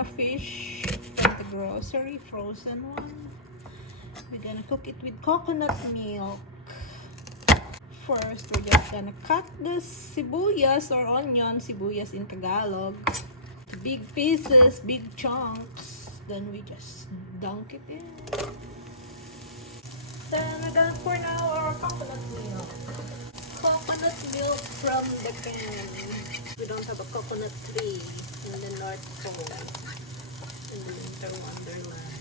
tuna fish from the grocery, frozen one. We're gonna cook it with coconut milk. First, we're just gonna cut the sibuyas or onion, sibuyas in Tagalog. Big pieces, big chunks. Then we just dunk it in. Then we're gonna pour now our coconut milk. Coconut milk from the can. We don't have a coconut tree in the North Pole, in the winter wonderland.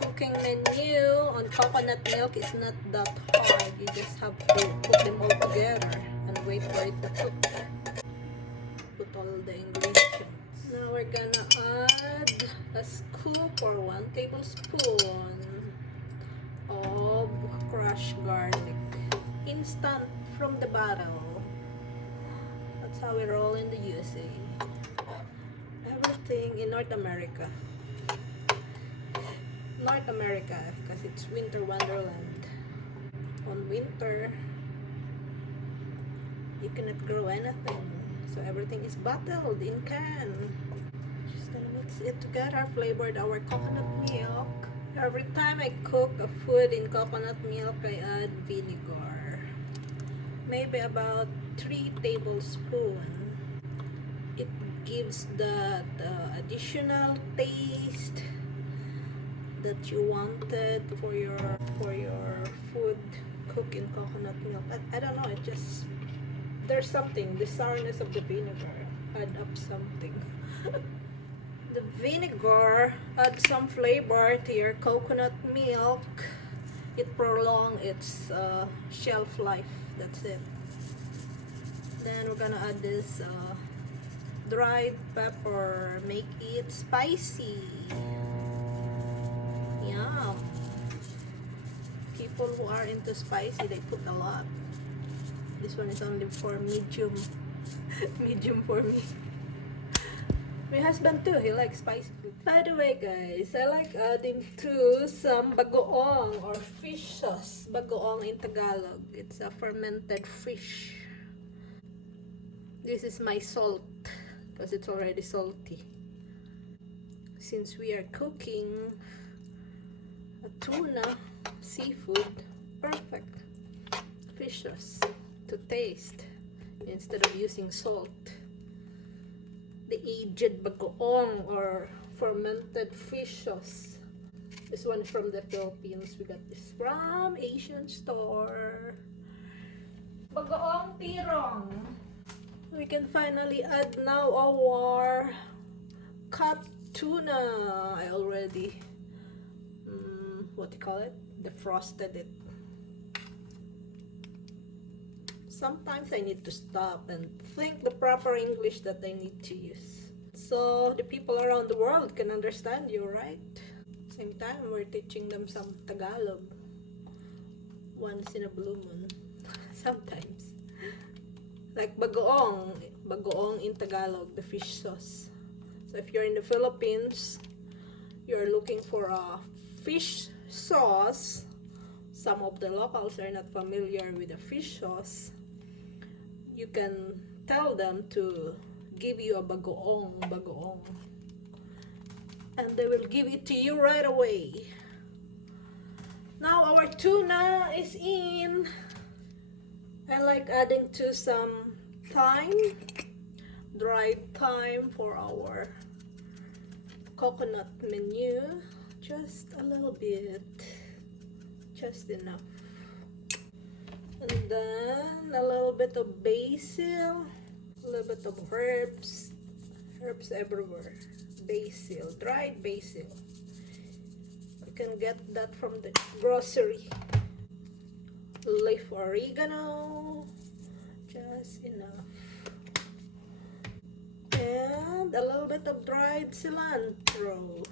Cooking menu on coconut milk is not that hard. You just have to put them all together and wait for it to cook. Put all the ingredients. Now we're gonna add a scoop or 1 tablespoon of crushed garlic. Instant from the bottle. That's how we roll in the USA. Everything in North America. North America, because it's winter wonderland. On winter, you cannot grow anything, so everything is bottled in can. Just gonna mix it together, flavored our coconut milk. Every time I cook a food in coconut milk, I add vinegar. Maybe about 3 tablespoons. It gives that additional taste that you wanted for your food cooked in coconut milk. I don't know, it just, there's something, the sourness of the vinegar add up something. The vinegar adds some flavor to your coconut milk. It prolongs its shelf life. That's it. Then we're gonna add this dried pepper, make it spicy. Yum. People who are into spicy, they put a lot. This one is only for medium. Medium for me. My husband too, he likes spicy food. By the way guys, I like adding to some bagoong or fish sauce. Bagoong in Tagalog. It's a fermented fish. This is my salt, because it's already salty. Since we are cooking a tuna, seafood, perfect fish sauce to taste instead of using salt. The aged bagoong or fermented fish sauce. This one is from the Philippines. We got this from Asian store. Bagoong tirong. We can finally add now our cut tuna. I already what do you call it? Defrosted it. Sometimes I need to stop and think the proper English that I need to use, so the people around the world can understand you, right? Same time, we're teaching them some Tagalog once in a blue moon. Sometimes. Like bagoong. Bagoong in Tagalog, the fish sauce. So if you're in the Philippines, you're looking for a fish sauce. Some of the locals are not familiar with the fish sauce. You can tell them to give you a bagoong, and they will give it to you right away. Now our tuna is in. I like adding to some thyme, dried thyme for our coconut menu. Just a little bit, just enough. And then a little bit of basil, a little bit of herbs everywhere. Basil, dried basil. You can get that from the grocery. Leaf oregano, just enough. And a little bit of dried cilantro.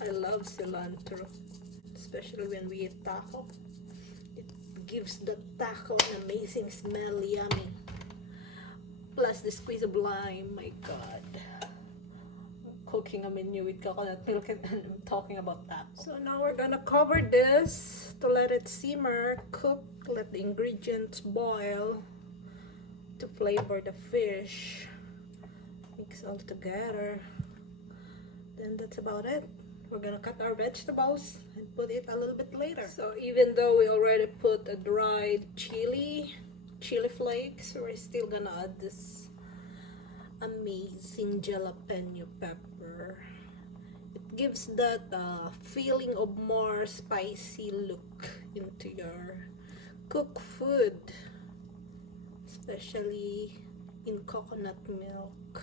I love cilantro, especially when we eat taco. Gives the taco an amazing smell, yummy. Plus the squeeze of lime, my god. I'm cooking a menu with coconut milk and I'm talking about that. So now we're gonna cover this to let it simmer, cook, let the ingredients boil to flavor the fish. Mix all together. Then that's about it. We're gonna cut our vegetables and put it a little bit later. So even though we already put a dried chili flakes, we're still gonna add this amazing jalapeño pepper. It gives that feeling of more spicy look into your cooked food, especially in coconut milk.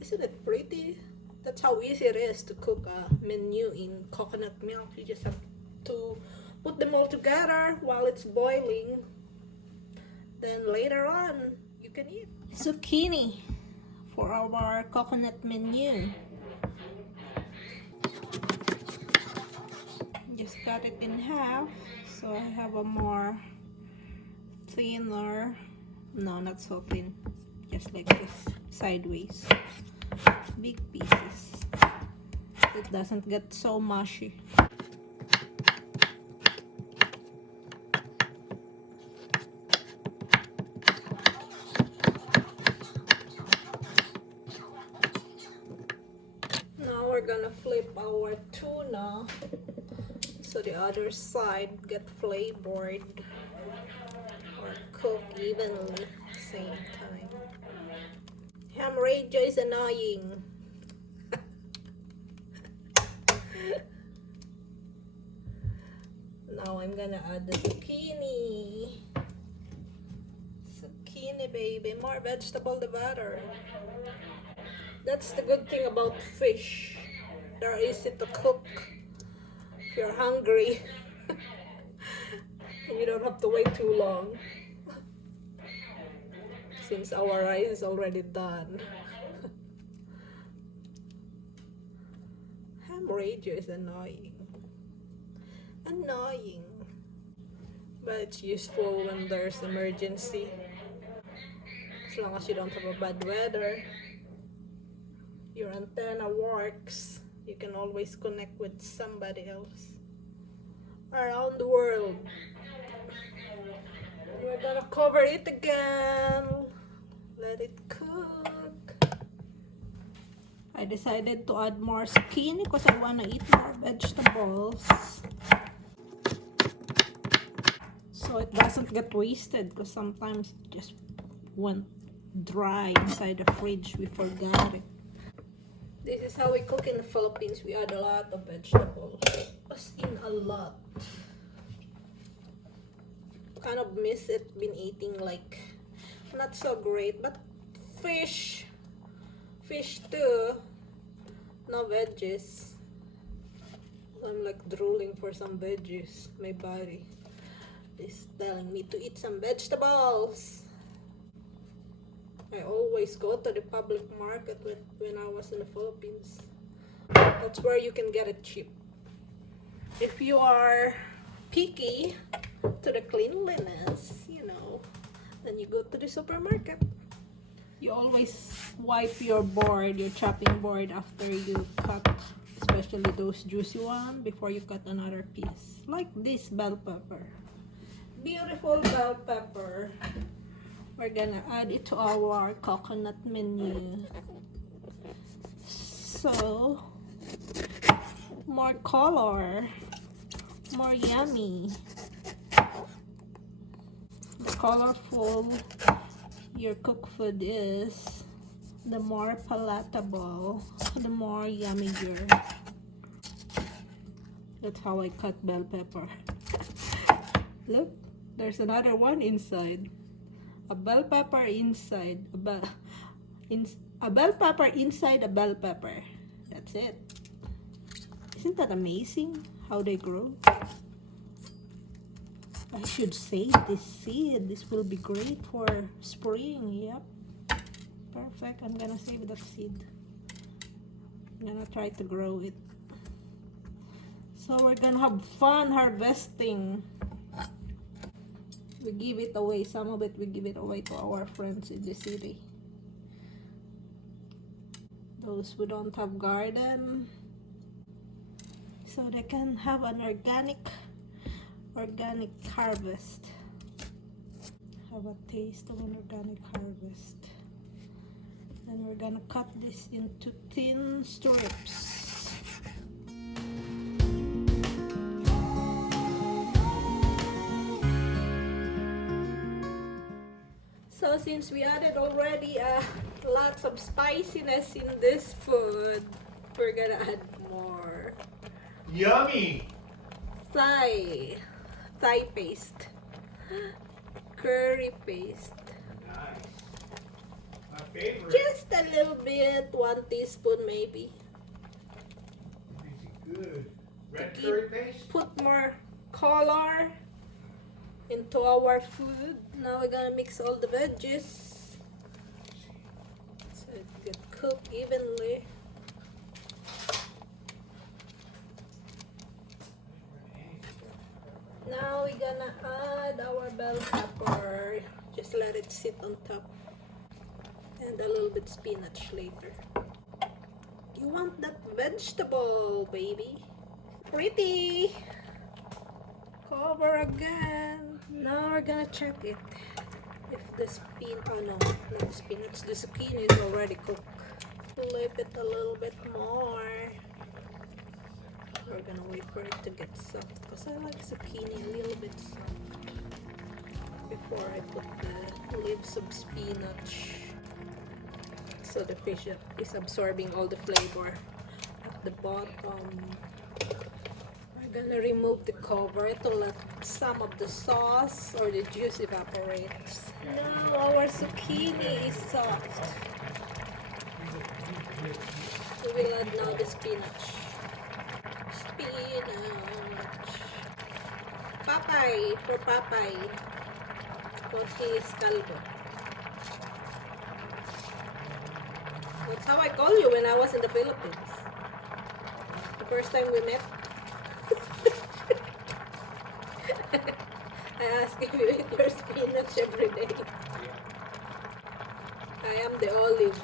Isn't it pretty? That's how easy it is to cook a menu in coconut milk. You just have to put them all together while it's boiling. Then later on, you can eat. Zucchini for our coconut menu. Just cut it in half so I have a more thinner, no, not so thin, just like this, sideways, big pieces. It doesn't get so mushy. Now we're gonna flip our tuna so the other side get flavored or cook evenly at the same time. Hemorrhage is annoying. Now I'm gonna add the zucchini. Zucchini, baby. More vegetable, the better. That's the good thing about fish. They're easy to cook if you're hungry. And you don't have to wait too long, since our rice is already done. Hemorrhage is annoying. Annoying. But it's useful when there's emergency. As long as you don't have a bad weather, your antenna works, you can always connect with somebody else around the world. We're gonna cover it again. Let it cook. I decided to add more zucchini because I want to eat more vegetables, so it doesn't get wasted, because sometimes it just went dry inside the fridge. We forgot it. This is how we cook in the Philippines. We add a lot of vegetables. As in a lot. Kind of miss it, been eating like not so great, but fish too, no veggies. I'm like drooling for some veggies. My body is telling me to eat some vegetables. I always go to the public market when I was in the Philippines. That's where you can get it cheap. If you are picky to the cleanliness, you know, then you go to the supermarket. You always wipe your board, your chopping board, after you cut, especially those juicy ones, before you cut another piece. Like this bell pepper. Beautiful bell pepper. We're gonna add it to our coconut menu. So, more color, more yummy. The colorful your cooked food is, the more palatable, the more yummier. That's how I cut bell pepper. Look, there's another one inside. A bell pepper inside a bell pepper inside a bell pepper. That's it. Isn't that amazing how they grow? I should save this seed. This will be great for spring. Yep, perfect. I'm gonna save that seed. I'm gonna try to grow it. So we're gonna have fun harvesting. We give it away. Some of it we give it away to our friends in the city. Those who don't have garden, so they can have an organic harvest. Have a taste of an organic harvest. Then we're gonna cut this into thin strips. So since we added already lots of spiciness in this food, we're gonna add more. Yummy! Thigh paste. Curry paste. Nice. My favorite. Just a little bit, 1 teaspoon maybe. Makes it good. Red To curry paste? Put more color into our food. Now we're gonna mix all the veggies so it can cook evenly. Now we're gonna add our bell pepper. Just let it sit on top. And a little bit spinach later. You want that vegetable, baby. Pretty. Cover again. Now we're gonna check it. If the not the spinach, the zucchini is already cooked. Flip it a little bit more. We're gonna wait for it to get soft because I like zucchini a little bit soft before I put the leaves of spinach. So the fish is absorbing all the flavor at the bottom. We're gonna remove the cover to let some of the sauce or the juice evaporates. Now our zucchini is soft. We will add now the spinach. Papay for Papay. Because he is calvo. That's how I call you when I was in the Philippines. The first time we met. I asked if you eat your spinach every day. I am the olive.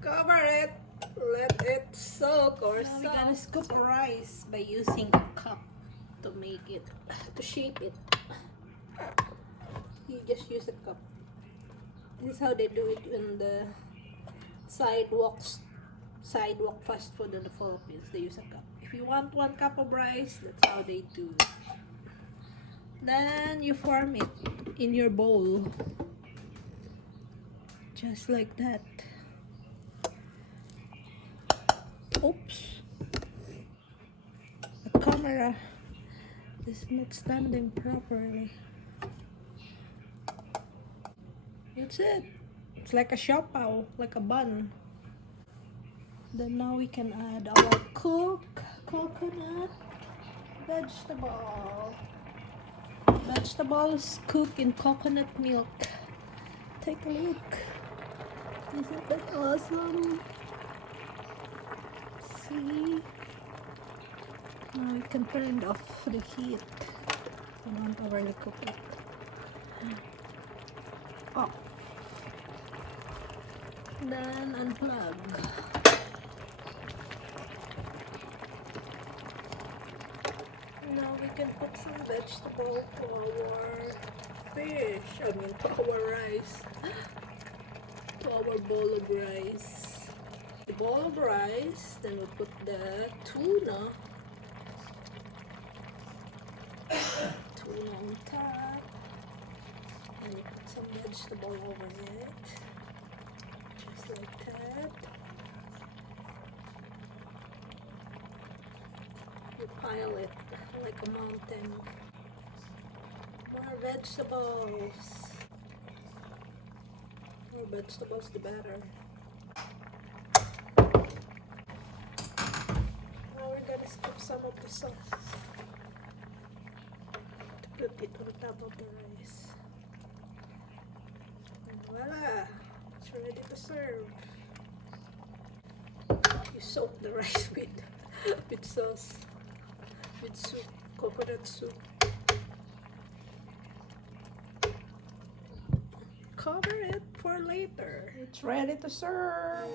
Cover it. Let it soak or soak. We're gonna scoop rice by using a cup to make it, to shape it. You just use a cup. This is how they do it in the sidewalk fast food in the Philippines. They use a cup. If you want 1 cup of rice, that's how they do it. Then you form it in your bowl. Just like that. Oops. The camera is not standing properly. That's it. It's like a siopaw, like a bun. Then now we can add our cooked coconut vegetable. Vegetables cooked in coconut milk. Take a look. Isn't that awesome? See? Now we can turn off the heat. I don't overly cook it. Oh. Then unplug. Now we can put some vegetable to our fish. To our rice. To our bowl of rice. The bowl of rice. Then we put the tuna. Tuna on top. And you put some vegetable over it. Just like that. You pile it like a mountain. More vegetables. More vegetables, the better. Now we're gonna scoop some of the sauce to put it on top of the rice. And voila! It's ready to serve. You soak the rice with sauce. With soup, coconut soup. Cover it for later. It's ready to serve.